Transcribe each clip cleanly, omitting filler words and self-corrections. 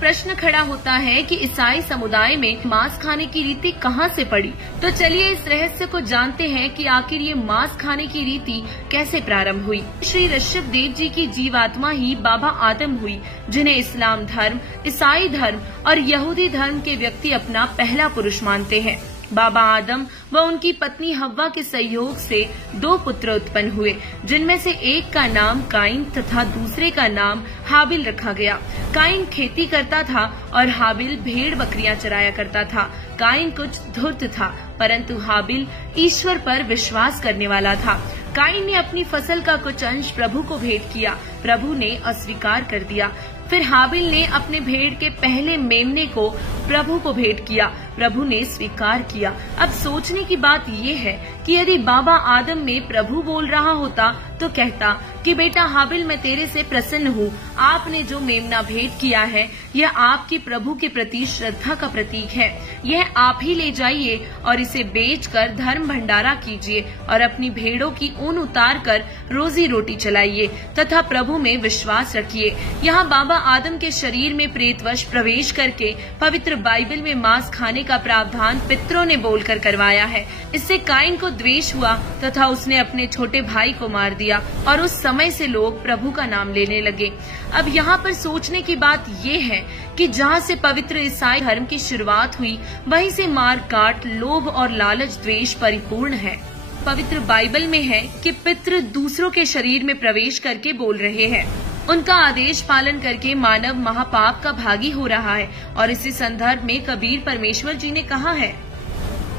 प्रश्न खड़ा होता है कि ईसाई समुदाय में मांस खाने की रीति कहां से पड़ी। तो चलिए इस रहस्य को जानते हैं कि आखिर ये मांस खाने की रीति कैसे प्रारंभ हुई। श्री ऋषभ देव जी की जीवात्मा ही बाबा आदम हुई, जिन्हें इस्लाम धर्म, ईसाई धर्म और यहूदी धर्म के व्यक्ति अपना पहला पुरुष मानते हैं। बाबा आदम व उनकी पत्नी हव्वा के सहयोग से 2 पुत्र उत्पन्न हुए, जिनमें से एक का नाम काइन तथा दूसरे का नाम हाबिल रखा गया। काइन खेती करता था और हाबिल भेड़ बकरियां चराया करता था। काइन कुछ धूर्त था, परंतु हाबिल ईश्वर पर विश्वास करने वाला था। काइन ने अपनी फसल का कुछ अंश प्रभु को भेंट किया, प्रभु ने अस्वीकार कर दिया। फिर हाबिल ने अपने भेड़ के पहले मेमने को प्रभु को भेंट किया, प्रभु ने स्वीकार किया। अब सोचने की बात ये है कि यदि बाबा आदम में प्रभु बोल रहा होता तो कहता कि बेटा हाबिल, मैं तेरे से प्रसन्न हूँ। आपने जो मेमना भेंट किया है यह आपकी प्रभु के प्रति श्रद्धा का प्रतीक है। यह आप ही ले जाइए और इसे बेचकर धर्म भंडारा कीजिए और अपनी भेड़ों की ऊन उतार कर रोजी रोटी चलाइए तथा प्रभु में विश्वास रखिए। यहाँ बाबा आदम के शरीर में प्रेतवश प्रवेश करके पवित्र बाइबल में मांस खाने का प्रावधान पितरों ने बोलकर करवाया है। इससे काइन को द्वेष हुआ तथा उसने अपने छोटे भाई को मार दिया और उस समय से लोग प्रभु का नाम लेने लगे। अब यहाँ पर सोचने की बात ये है कि जहाँ से पवित्र ईसाई धर्म की शुरुआत हुई, वहीं से मार काट, लोभ और लालच, द्वेष परिपूर्ण है। पवित्र बाइबल में है कि पितृ दूसरों के शरीर में प्रवेश करके बोल रहे हैं। उनका आदेश पालन करके मानव महापाप का भागी हो रहा है। और इसी संदर्भ में कबीर परमेश्वर जी ने कहा है,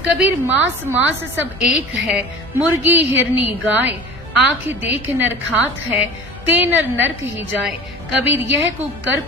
कबीर मांस मांस सब एक है, मुर्गी हिरनी गाय, आंखें देख नर खात है, ते नर नरक ही जाए। कबीर यह कुकर